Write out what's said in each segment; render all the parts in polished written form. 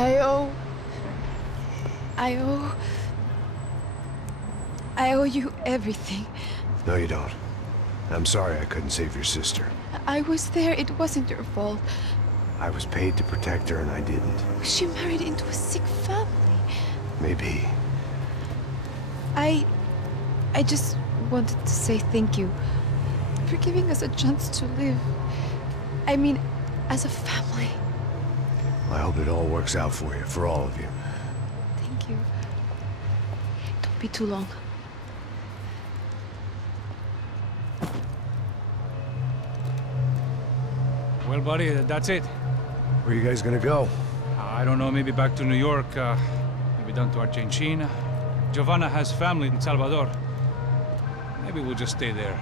I owe... I owe you everything. No, you don't. I'm sorry I couldn't save your sister. I was there. It wasn't your fault. I was paid to protect her and I didn't. She married into a sick family. Maybe. I just wanted to say thank you for giving us a chance to live. I mean, as a family. I hope it all works out for you, for all of you. Thank you. Don't be too long. Well, buddy, that's it. Where are you guys gonna go? I don't know, maybe back to New York, maybe down to Argentina. Giovanna has family in Salvador. Maybe we'll just stay there.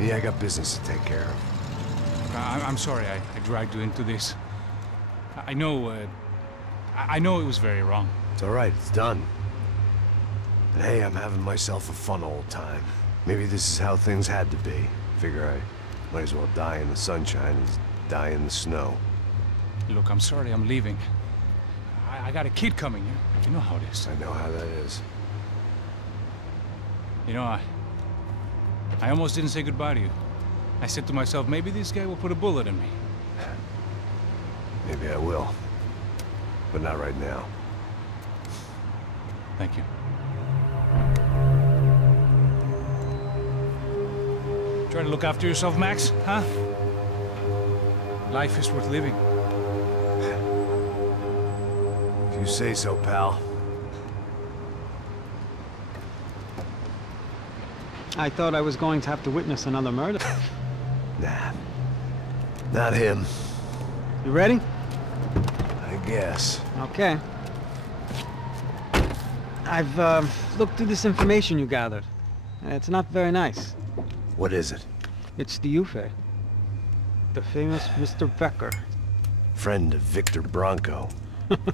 Yeah, I got business to take care of. I'm sorry I dragged you into this. I know it was very wrong. It's all right, it's done. But hey, I'm having myself a fun old time. Maybe this is how things had to be. Figure I might as well die in the sunshine as die in the snow. Look, I'm sorry I'm leaving. I got a kid coming, you know how it is. I know how that is. You know, I almost didn't say goodbye to you. I said to myself, maybe this guy will put a bullet in me. Maybe I will. But not right now. Thank you. Try to look after yourself, Max, huh? Life is worth living. If you say so, pal. I thought I was going to have to witness another murder. Nah. Not him. You ready? I guess. Okay. I've looked through this information you gathered. It's not very nice. What is it? It's the UFE. The famous Mr. Becker. Friend of Victor Bronco.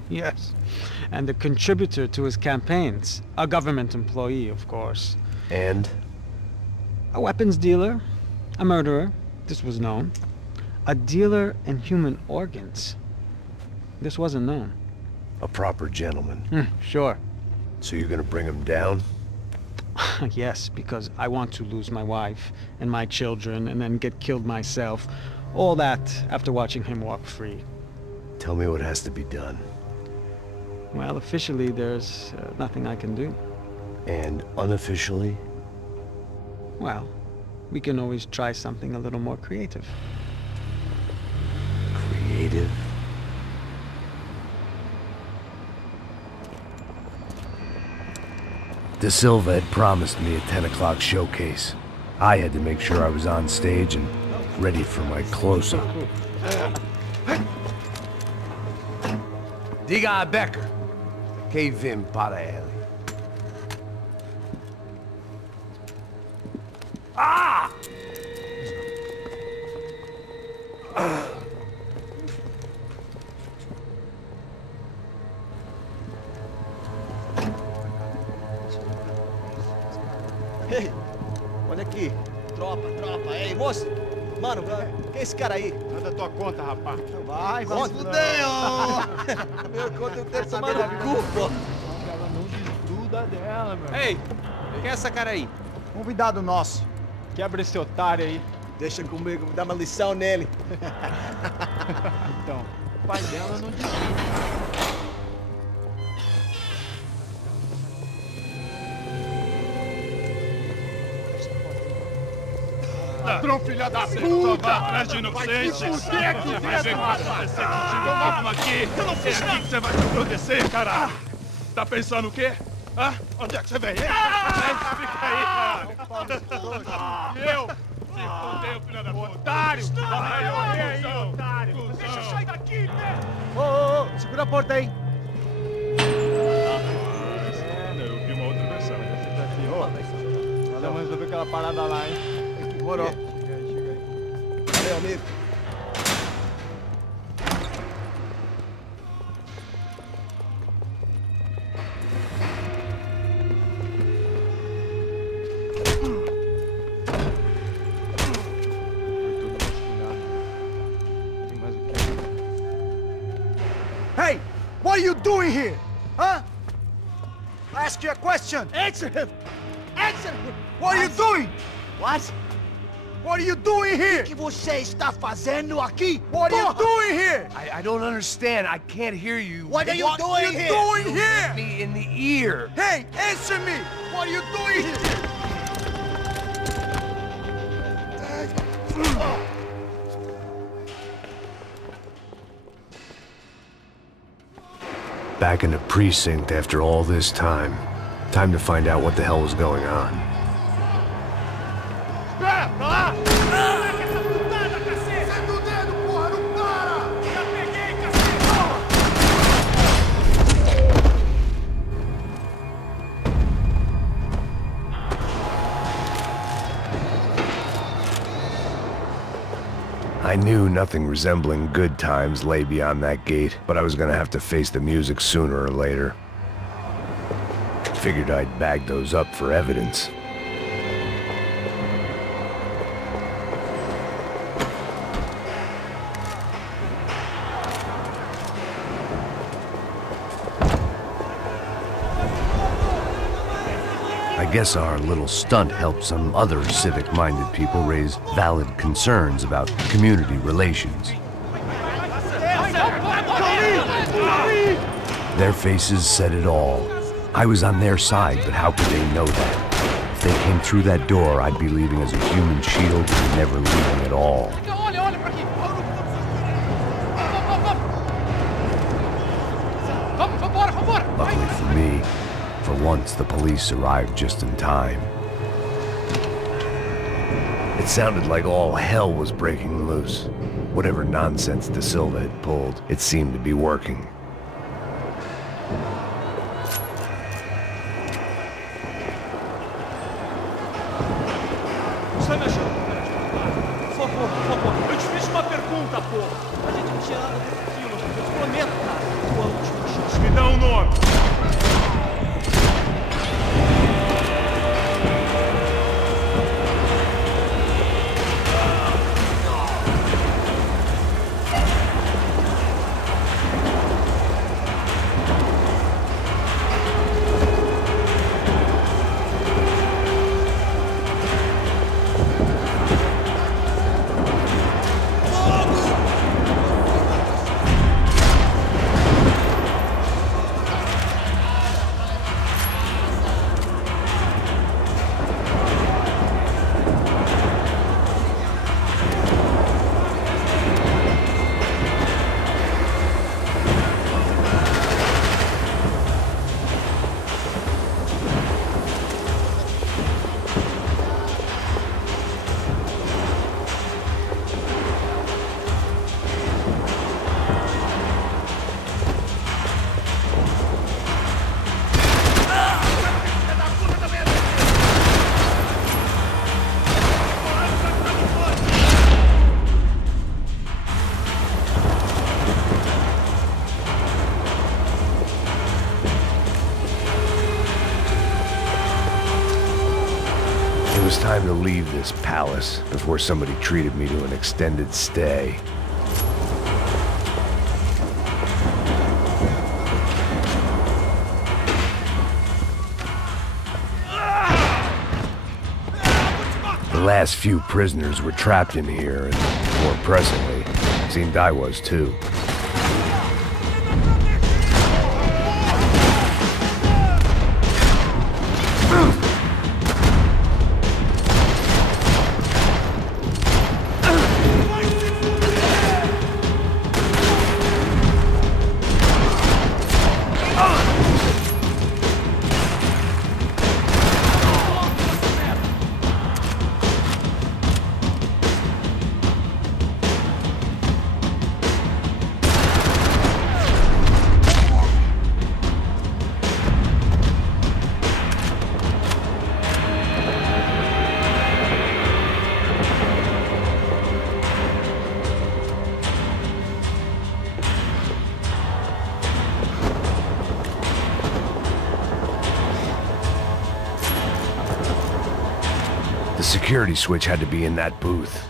Yes. And a contributor to his campaigns. A government employee, of course. And? A weapons dealer. A murderer. This was known. A dealer in human organs. This wasn't known. A proper gentleman. Sure. So you're gonna bring him down? Yes, because I want to lose my wife and my children and then get killed myself. All that after watching him walk free. Tell me what has to be done. Well, officially there's nothing I can do. And unofficially? Well, we can always try something a little more creative. Creative? De Silva had promised me a 10 o'clock showcase. I had to make sure I was on stage and ready for my close-up. Diga a Becker. Que vim para ele. Ah! Ei, olha aqui. Tropa. Ei, moço. Mano, quem é esse cara aí? Manda tua conta, rapaz. Vai se fuder, ó. Meu conta eu tenho tomar no cu, pô. Ela não desgruda dela, meu. Ei, quem é essa cara aí? Convidado nosso. Quebra esse otário aí. Deixa comigo, me dá uma lição nele. Então, o pai dela não desgruda. Ladrão, filha da puta! Vai atrás de inocente! Vai ver o que vai acontecer contigo mesmo aqui! Eu não fiz nada! Você vai te proteger, cara! Tá pensando o quê? Hã? Onde é que você vem? Fica aí, cara! E eu? Se fodeu, filha da puta! Otário! Vai aí, otário! Deixa eu sair daqui, né? Ô, segura a porta aí! Eu vi uma outra versão. Vamos resolver aquela parada lá, hein? Demorou. Chega aí. Valeu, amigo. Hey! What are you doing here? Huh? I ask you a question. Answer him! Answer him! What are you doing? What? What are you doing here? O que você está fazendo aqui? What are you doing here? I don't understand. I can't hear you. What are you doing here? Doing You here? hit me in the ear. Hey, answer me! What are you doing here? Back in the precinct after all this time. Time to find out what the hell was going on. Espera, pra lá! Senta o dedo, porra, não para! Já peguei, cacete! I knew nothing resembling good times lay beyond that gate, but I was gonna have to face the music sooner or later. Figured I'd bag those up for evidence. I guess our little stunt helped some other civic-minded people raise valid concerns about community relations. Their faces said it all. I was on their side, but how could they know that? If they came through that door, I'd be leaving as a human shield and never leaving at all. Luckily for me, for once the police arrived just in time. It sounded like all hell was breaking loose. Whatever nonsense De Silva had pulled, it seemed to be working. Sai mexendo. Por favor. Eu te fiz uma pergunta, porra. A gente não tinha nada daquilo. Eu te prometo, cara. Tua última chance. Me dá um nome! It was time to leave this palace before somebody treated me to an extended stay. The last few prisoners were trapped in here, and more presently, seemed I was too. The security switch had to be in that booth.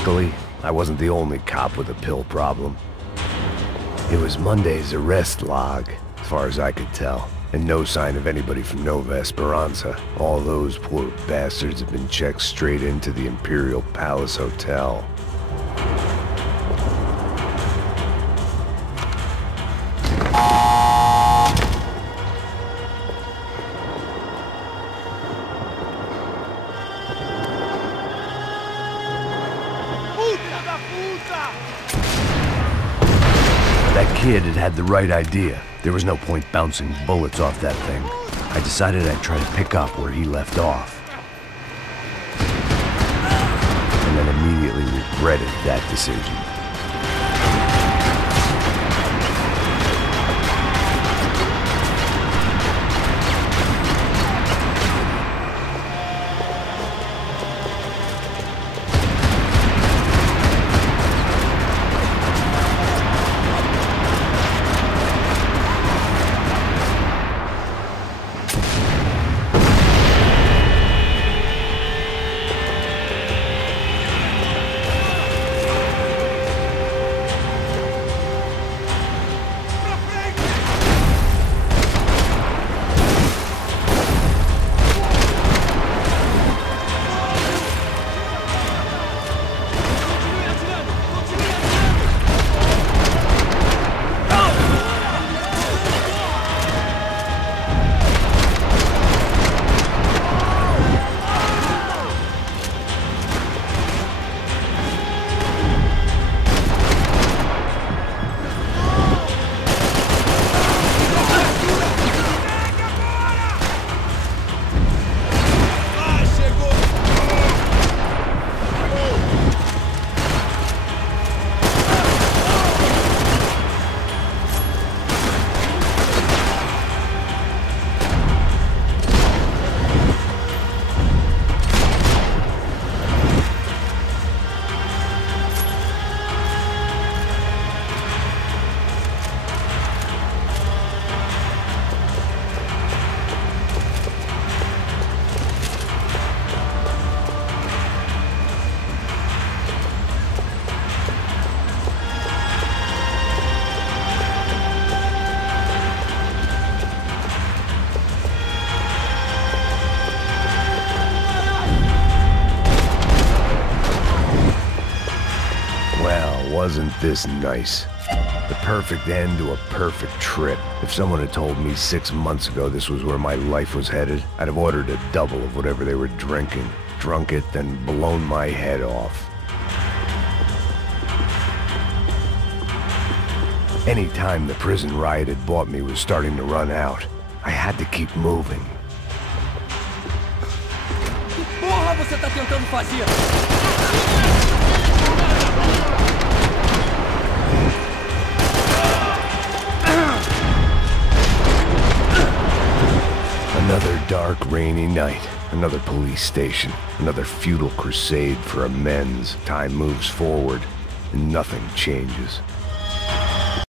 Luckily, I wasn't the only cop with a pill problem. It was Monday's arrest log, as far as I could tell, and no sign of anybody from Nova Esperanza. All those poor bastards have been checked straight into the Imperial Palace Hotel. That kid had the right idea. There was no point bouncing bullets off that thing. I decided I'd try to pick up where he left off. And then immediately regretted that decision. Wasn't this nice? The perfect end to a perfect trip. If someone had told me 6 months ago this was where my life was headed, I'd have ordered a double of whatever they were drinking, drunk it, then blown my head off. Any time the prison riot had bought me was starting to run out. I had to keep moving. Que porra você tá tentando fazer? Another dark, rainy night. Another police station. Another futile crusade for amends. Time moves forward, and nothing changes.